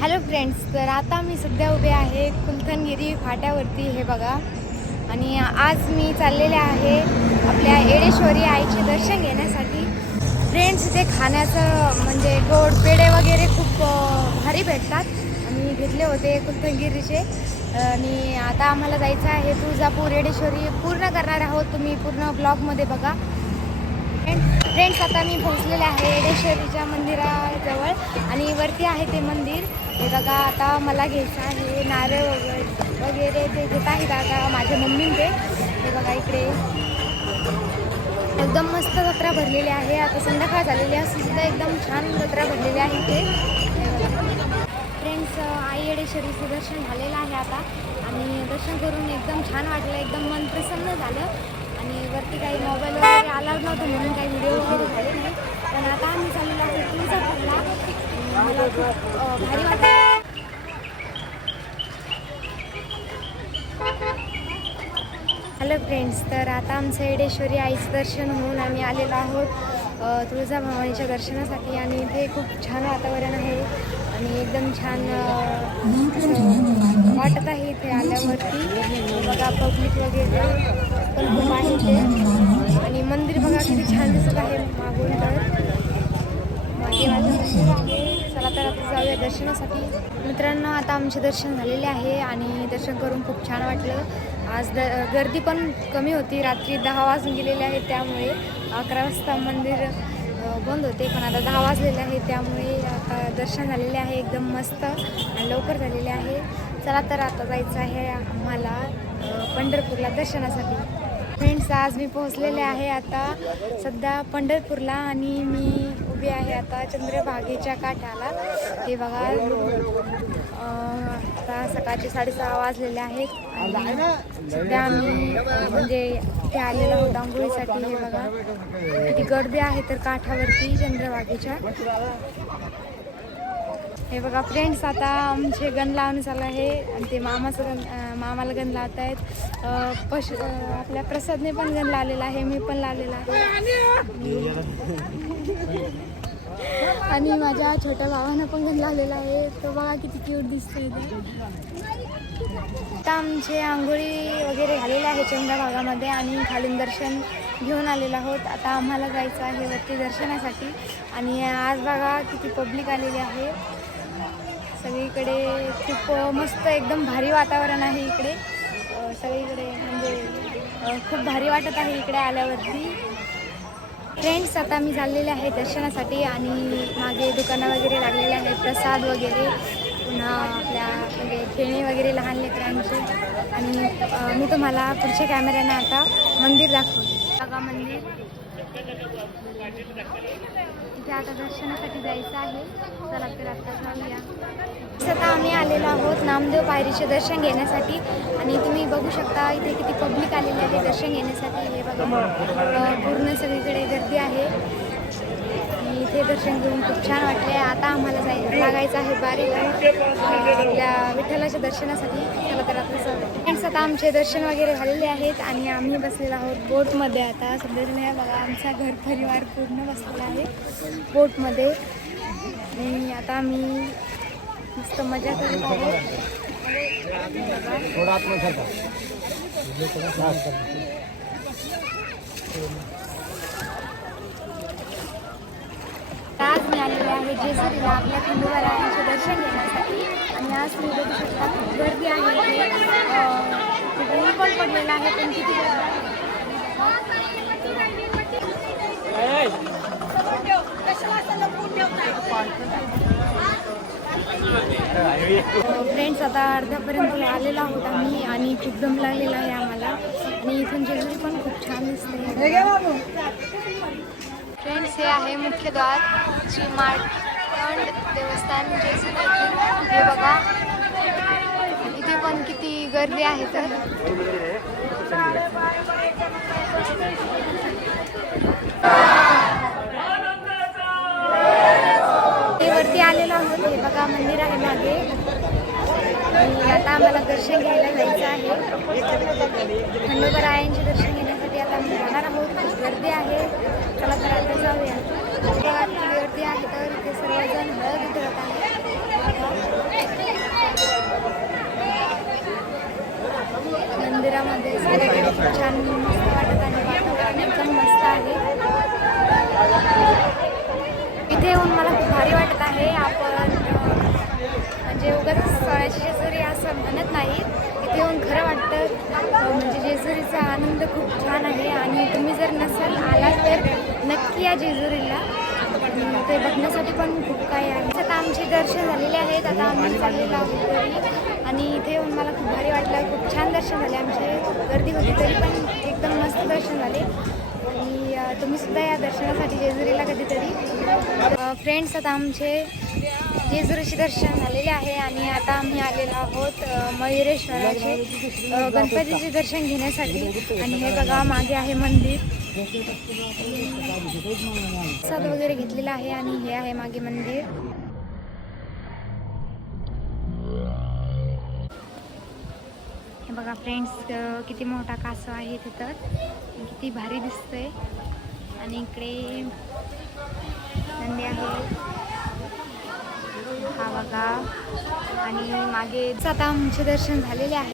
Hello friends तर आता मी सध्या उभे आहे कुंथनगिरी फाट्यावरती हे बघा. आणि आज मी चाललेले आहे आपल्या येडेश्वरी आईचे दर्शन घेण्यासाठी. फ्रेंड्स इथे खाण्याचं म्हणजे गोड पेढे वगैरे खूप भारी भेटतात. आणि घेतले होते कुंथनगिरीचे. आणि आता आम्हाला जायचं आहे तुळजापूर येडेश्वरी पूर्ण करणार आहोत. तुम्ही पूर्ण ब्लॉगमध्ये बघा. फ्रेंड्स आता मी पोहोचलेले आहे येडेश्वरीच्या मंदिराजवळ. आणि वरती आहे ते मंदिर. हे बघा आता मला घ्यायचं आहे नारळ वगैरे वगैरे ते घेत आहे आता माझ्या मम्मींचे ते हे बघा इकडे. एकदम मस्त जत्रा भरलेली आहे. आता संध्याकाळ झालेली असून सुद्धा एकदम छान जत्रा भरलेली आहे इथे. फ्रेंड्स आई येडेश्वरीचं दर्शन झालेलं आहे आता. आणि दर्शन करून एकदम छान वाटलं एकदम मन प्रसन्न झालं. आणि वरती काही मोबाईल वगैरे अलाउड नव्हतं म्हणून काही व्हिडिओ वगैरे झाले नाही. पण आता आम्ही चाललेलो आहोत तुळजापूरला. मला खूप भारी वाटलं हॅलो फ्रेंड्स तर आता आमचं येडेश्वरी आईचं दर्शन होऊन आम्ही आलेलो आहोत तुळजाभवानीच्या दर्शनासाठी आणि इथे खूप छान वातावरण आहे आणि एकदम छान वाटत आहे इथे आल्यावरती. बघा पब्लिक वगैरे पण खूप आहे इथे आणि मंदिर बघा किती छान दिसत आहे मागून तर मागे माझं मंदिर आहे चला तर आता जाऊया दर्शनासाठी. मित्रांनो आता आमचे दर्शन झालेले आहे आणि दर्शन करून खूप छान वाटलं. आज द गर्दी पण कमी होती. रात्री दहा वाजून गेलेले आहे त्यामुळे अकरा वाजता मंदिर बंद होते. पण आता दहा वाजलेले आहे त्यामुळे आता दर्शन झालेले आहे. एकदम मस्त आणि लवकर झालेले आहे. चला तर आता जायचं आहे आम्हाला पंढरपूरला दर्शनासाठी. फ्रेंड्स आज मी पोहोचलेले आहे आता सध्या पंढरपूरला आणि मी उभी आहे आता चंद्रभागेच्या काठाला. हे बघा. आता सकाळचे साडेसहा वाजलेले आहेत आणि सध्या आम्ही म्हणजे ते आलेलो आहोत आंघोळीसाठी हे बघा. किती गर्दी आहे तर काठावरती चंद्रबागेच्या हे बघा फ्रेंड्स आता आमचे गण लावणं चालू आहे आणि ते मामाचं गण मामाला गण लावत आहेत. पश आपल्या प्रसादने पण गण लावलेला आहे मी पण लावलेला आहे. आणि माझ्या छोट्या भावानं पण गण लावलेला आहे. तो बघा किती क्यूट दिसतोय आता आमचे आंघोळी वगैरे झालेले आहे चंद्रभागामध्ये आणि खालून दर्शन घेऊन आलेलो आहोत. आता आम्हाला जायचं आहे वरती दर्शनासाठी. आणि आज बघा किती पब्लिक आलेली आहे. सगळीकडे खूप मस्त एकदम भारी वातावरण आहे इकडे. सगळीकडे म्हणजे खूप भारी वाटत आहे इकडे आल्यावरती. फ्रेंड्स आता मी झालेले आहे दर्शनासाठी आणि मागे दुकानं वगैरे लागलेले आहेत प्रसाद वगैरे पुन्हा आपल्या म्हणजे खेळणी वगैरे लहान लेकरांचे. आणि मी तुम्हाला पुढच्या कॅमेऱ्यानं आता मंदिर दाखवते. बघा मंदिर. इथे आता दर्शनासाठी जायचं आहे. चला तर आता जाऊया. आता आम्ही आलेलो आहोत नामदेव पायरीचे दर्शन घेण्यासाठी. आणि तुम्ही बघू शकता इथे किती पब्लिक आलेली आहे दर्शन घेण्यासाठी. हे बघा. पूर्ण सगळीकडे गर्दी आहे. आणि इथे दर्शन घेऊन खूप छान वाटले आता आम्हाला जाय लागायचं आहे बारीला. आपल्या विठ्ठलाच्या दर्शनासाठी. चला तर आता आमचे दर्शन वगैरे झालेले आहेत आणि आम्ही बसलेलो आहोत बोटमध्ये आता. सध्या तुम्ही बघा आमचा घर परिवार पूर्ण बसलेला आहे बोटमध्ये. आणि आता आम्ही मस्त मजा करत आहोत. मी आलेले आहे. जेजुरीला आपल्या खंडोबारायांचे दर्शन घेण्यासाठी आणि आज तुम्ही बघू शकता खूप गर्दी आहे ऊन पण पडलेलं आहे पण किती फ्रेंड्स आता अर्ध्यापर्यंत आलेला आहोत आम्ही आणि खूप दम लागलेला आहे आम्हाला. आणि इथून जेजुरी पण खूप छान दिसते फ्रेंड्स हे आहे मुख्यद्वार जी श्री देवस्थान जे हे बघा. इथे पण किती गर्दी आहे तर. वरती आलेलो आहोत. हे बघा मंदिर आहे मागे. आणि आता आम्हाला दर्शन घ्यायला जायचं आहे. खंडोबरायांचे दर्शन घेण्यासाठी आता आम्ही जाणार आहोत. गर्दी आहे. चला तर आता जाऊया बघा किती गर्दी आहे तर इथे सर्वजण हळद उतरत आहे माझी जेजुरी असं म्हणत नाही इथे येऊन खरं वाटतं अं, म्हणजे जेजुरीचा आनंद खूप छान आहे आणि तुम्ही जर नसाल आला तर नक्की या जेजुरीला. ते बघण्यासाठी पण खूप काही आहे. आता आमचे दर्शन झालेले आहेत. आता आम्ही चाललेलो आहोत आणि इथे येऊन मला खूप भारी वाटलं. खूप छान दर्शन झाले आमचे. गर्दी होती तरी पण एकदम मस्त दर्शन झाले. आणि तुम्हीसुद्धा या दर्शनासाठी जेजुरीला कधीतरी. फ्रेंड्स आता आमचे जेजुरीचे दर्शन झालेले आहे आणि आता आम्ही आलेलो आहोत मयुरेश्वराचे गणपतीचे दर्शन घेण्यासाठी. आणि हे बघा मागे आहे मंदिर. प्रसाद वगैरे घेतलेला आहे आणि हे आहे मागे मंदिर. हे बघा फ्रेंड्स किती मोठा कासव आहे तिथं. किती भारी दिसतोय. आणि इकडे नंदी आहे. हा बघा. आणि मागे आता आमचे दर्शन झालेले आहे.